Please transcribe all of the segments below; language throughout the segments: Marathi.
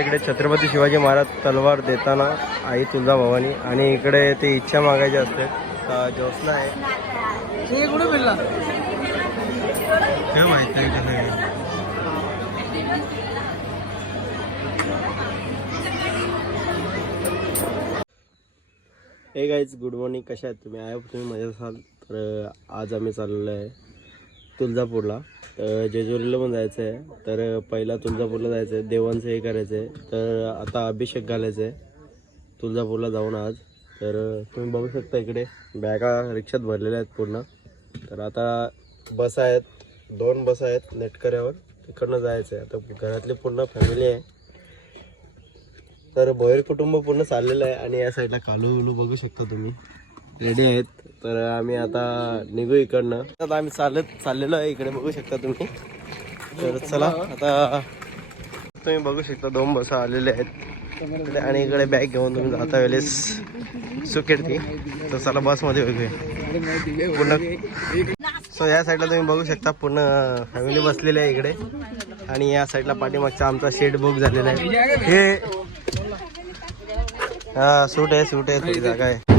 इकडे छत्रपती शिवाजी महाराज तलवार देताना आई तुळजाभवानी आणि इकडे ते इच्छा मागायची असते. तर ज्योत्स्ना आहे. हे माहिती आहे कसं आहे. हे गाईज गुड मॉर्निंग कशा आहेत तुम्ही? आय होप तुम्ही मजेत असाल. तर आज आम्ही चाललेलो आहे तुळजापूरला. तर जेजुरीला पण जायचं आहे तर पहिला तुळजापूरला जायचं आहे देवांचं हे करायचं आहे तर आता अभिषेक घालायचं आहे तुळजापूरला जाऊन आज. तर तुम्ही बघू शकता इकडे. बॅगा रिक्षात भरलेल्या आहेत पूर्ण. तर आता बस आहेत. दोन बस आहेत नेटकऱ्यावर. तिकडनं जायचं आहे आता घरातली पूर्ण फॅमिली आहे. तर भोयर कुटुंब पूर्ण चाललेलं आहे. आणि या साईडला कालू विलू बघू शकता तुम्ही. रेडी आहेत. तर आम्ही आता निघू इकडनं. आता आम्ही चालत चाललेलो आहे. इकडे बघू शकता तुम्ही. तर चला आता तुम्ही बघू शकता दोन बस आलेले आहेत. आणि इकडे बॅग घेऊन तुम्ही जाता वेळेस सुकेट ती तर चला बसमध्ये वेगळे पूर्ण सो या साईडला तुम्ही बघू शकता पूर्ण फॅमिली बसलेली आहे इकडे. आणि या साईडला पाठीमागचा आमचा शेड बुक झालेला आहे. हे हा सूट आहे सूट आहे. थोडी जागा आहे.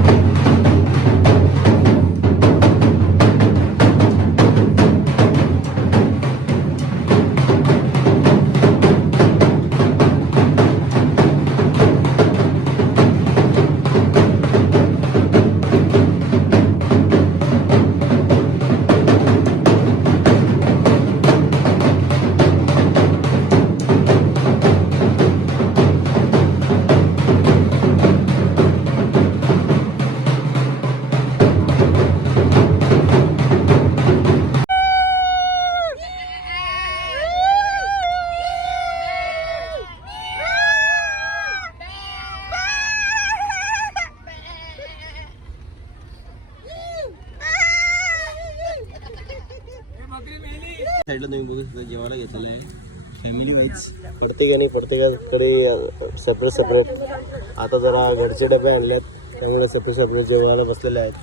साईडला तुम्ही बघू शकता जेवायला घेतलेलं आहे. फॅमिली वाईज प्रत्येकाने प्रत्येकाकडे सेपरेट सेपरेट आता जरा घरचे डबे आणलेत त्यामुळे सेपरेट सेपरेट जेवायला बसलेले आहेत.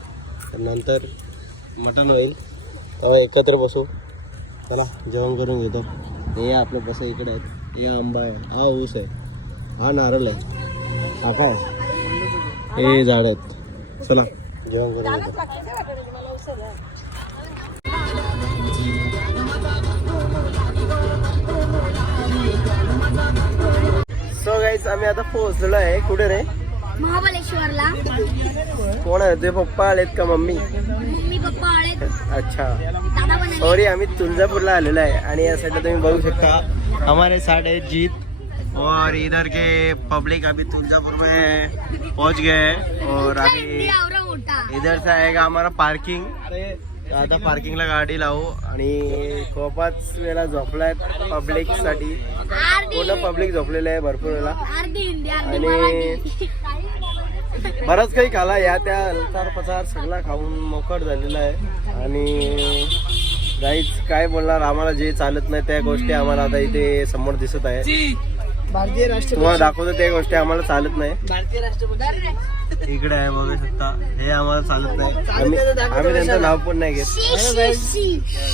तर नंतर मटण होईल. तेव्हा एकत्र बसू. चला जेवण करून घेतो. हे आपलं बस इकडे आहेत. हे आंबा आहे. हा ऊस आहे. हा नारळ आहे. शाखा आहे हे झाड आहेत. चला जेवण करून घेतो. आम्ही आता पोहोचलेलो आहे. कुठे रे? महाबळेश्वरला. कोण आहे? ते पप्पा आलेत का मम्मी? मम्मी पप्पा आले अच्छा. सॉरी आम्ही तुळजापूरला आलेलो आहे आणि या साईडला तुम्ही बघू शकता. हमारे साथ है जीत. और इधर के पब्लिक अभी तुलजापुर में पहुंच गए हैं. और अभी मोठा इधर से आएगा हमारा पार्किंग आता पार्किंगला गाडी लावू आणि खूपच वेळा झोपलाय पब्लिकसाठी. पूर्ण पब्लिक झोपलेलं आहे भरपूर वेळा. आणि बराच काही खाला या त्या अलतार पचार सगळा खाऊन मोकट झालेला आहे. आणि गाईच काय बोलणार आम्हाला जे चालत नाही त्या गोष्टी आम्हाला आता इथे समोर दिसत आहे. भारतीय राष्ट्र तुम्हाला दाखवतो त्या गोष्टी आम्हाला चालत नाही. भारतीय राष्ट्रपती. इकडे आहे बघू शकता. हे आम्हाला चालत नाही. आम्ही आम्ही त्यांचं नाव पण नाही घेत.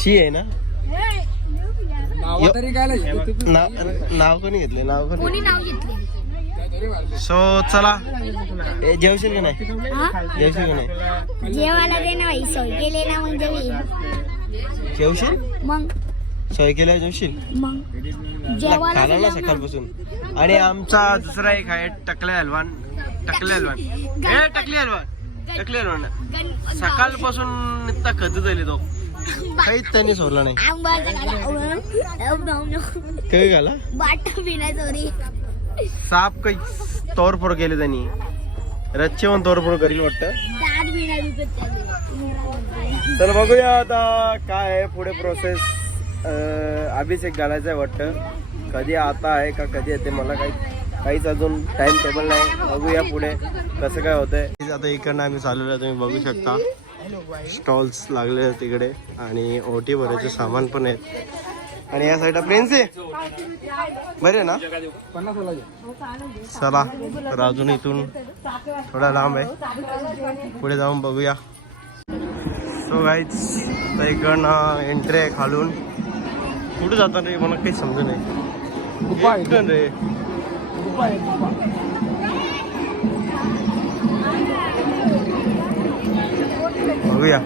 शी, आहे ना? नाव कोणी घेतले? नाव कोणी. सो चला. जेवशील का नाही? जेवशील का नाही? जेवायला दे ना सोय केले ना म्हणजे जेवशील? मग? सोय केल्या जेवशील? मग? खाला जेवायला ना. सकाळपासून. आणि आमचा दुसरा एक आहे टकले हलवान. टकले हलवान हे टकले हलवान टकले हलवान सकाळपासून नुसता खत झाली तो. काहीच त्यांनी सोडला नाही. काही घाला. बाट पिण्या चोरी. साप काही तोडफोड केले त्यांनी. रच्चे पण तोडफोड करील वाटतं. चल बघूया आता काय आहे पुढे प्रोसेस अभिषेक घालायचं आहे वाटतं. कधी आता आहे का कधी येते मला काही काहीच अजून टाइम टेबल नाही. बघूया पुढे कसं काय होतंय. आता इकडनं आम्ही चाललेलो आहे तुम्ही बघू शकता. स्टॉल्स लागले आहेत तिकडे आणि ओटी भरायचे सामान पण आहेत. आणि या साईडला प्रिन्स आहे? बरे ना. चला तर अजून इथून थोडा लांब आहे. पुढे जाऊन बघूया. सो गाईच तर इकडनं एंट्री आहे खालून. कुठे जाता रे? मला काही समजू नाही. गुफा आहे. बघूया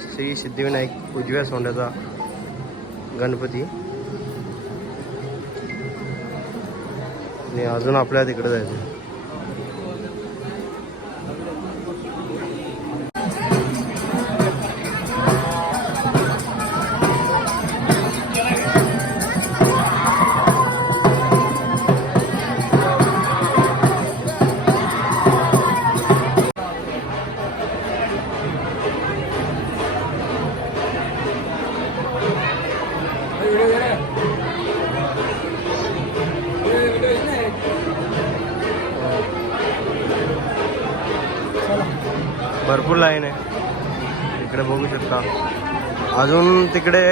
श्री सिद्धिविनायक उजव्या सोंड्याचा गणपती. आणि अजून आपल्या तिकडे जायचं. लाईन आहे इकडे बघू शकता. अजून तिकडे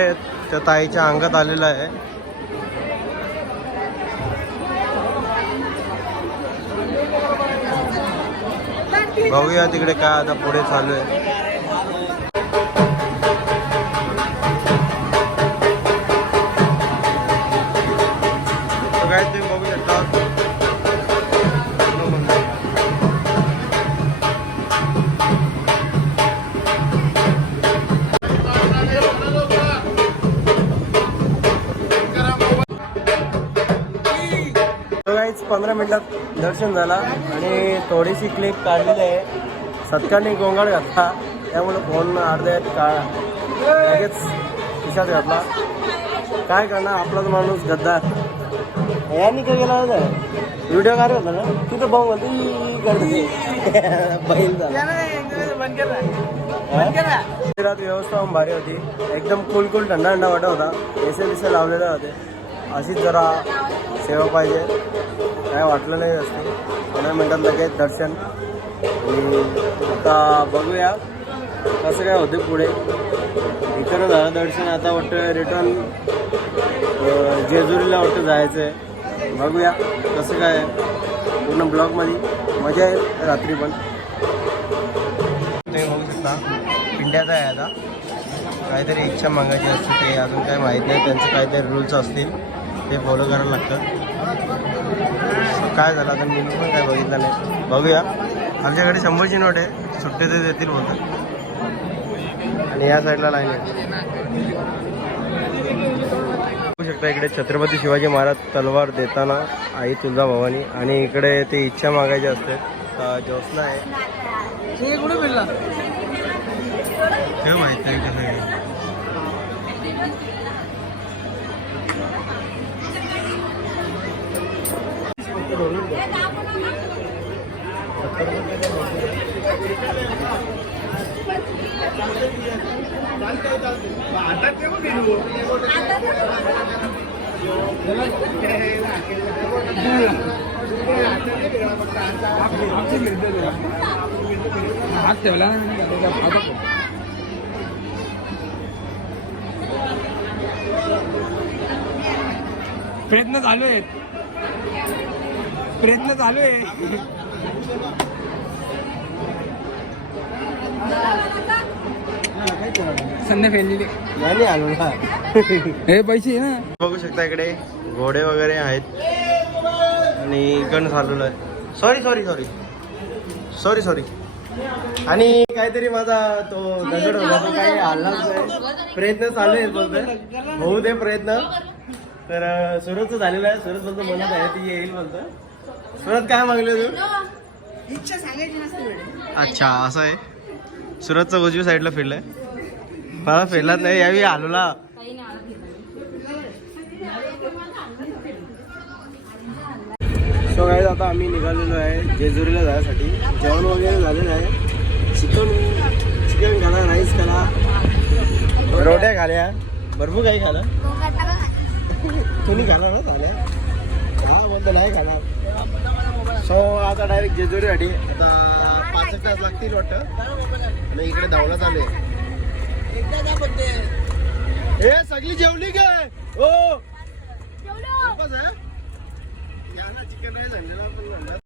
त्या ताईच्या अंगात आलेलं आहे. बघूया तिकडे काय आता पुढे चालू आहे. काय मिनिटात दर्शन झाला आणि थोडीशी क्लिप काढलेली आहे. सत्कारने गोंगाट घातला. त्यामुळे फोन अर्ध्या का लगेच खिशात घातला. काय करणार? आपलाच माणूस गद्दार. यांनी काय केला होता व्हिडिओ काढ होता ना? तिथं भाऊ म्हणतो बैल झाला. मंदिरात व्यवस्था पण भारी होती. एकदम कुल कुल थंडा थंडा वाटत होता. एसे बिसे लावलेले होते. अशीच जरा सेवा पाहिजे. काय वाटलं नाही असते पंधरा मिनटात लगेच दर्शन. आणि आता बघूया कसं काय होते पुढे. इकडं झालं दर्शन आता वाटतं रिटर्न जेजुरीला वाटतं जायचं आहे बघूया कसं काय पूर्ण ब्लॉगमध्ये मजा येईल रात्री पण. तुम्ही बघू शकता पिंड्याचा आहे आता. काहीतरी इच्छा मागायची असते ते अजून काय माहीत नाही. त्यांचे काहीतरी रूल्स असतील. ते फॉलो करायला लागतात. So, काय झालं आता मी पण काय बघितलं नाही. बघूया. आमच्याकडे शंभरची नोट आहे. सुट्टे ते देतील बोलतात आणि या साईडला लाईन आहे. बघू शकता इकडे छत्रपती शिवाजी महाराज तलवार देताना आई तुळजा भवानी आणि इकडे ते इच्छा मागायची असते तर ज्योत्स्ना आहे. माहीत आहे हात ठेवला प्रयत्न चालू आहेत. प्रयत्न चालू आहे. संध्या फेरलेली नाही आलो ना. हे पैसे आहे ना. बघू शकता इकडे घोडे वगैरे आहेत. आणि गण चालवलं आहे sorry sorry sorry sorry sorry आणि काहीतरी माझा तो दगड होता तो काही हल्लाच नाही. प्रयत्न चालू आहेत बोलतोय होऊ दे प्रयत्न. तर अं, सुरतचं झालेलं आहे. सुरत बोलतो मनात आहे ती येईल बोलतो सुरत काय मागले तू? अच्छा असं आहे. सुरतचं उजवी साईडला फिरलंय. मला फिरलाच नाही यावी आलोला. सो काय आता आम्ही निघालेलो आहे जेजुरीला जायसाठी जेवण वगैरे झालेलं आहे. चिकन चिकन खाला राईस खाला रोट्या खाल्या. भरपूर काही खालं. तुम्ही खाणार ना झाल्या म्हणतो नाही खाणार सो आता डायरेक्ट जेजुरीसाठी आता पाच एक तास लागतील वाटतं. आणि इकडे धावणं चालू आहे. हे सगळी जेवली काय हो चिकन नाही झालेलं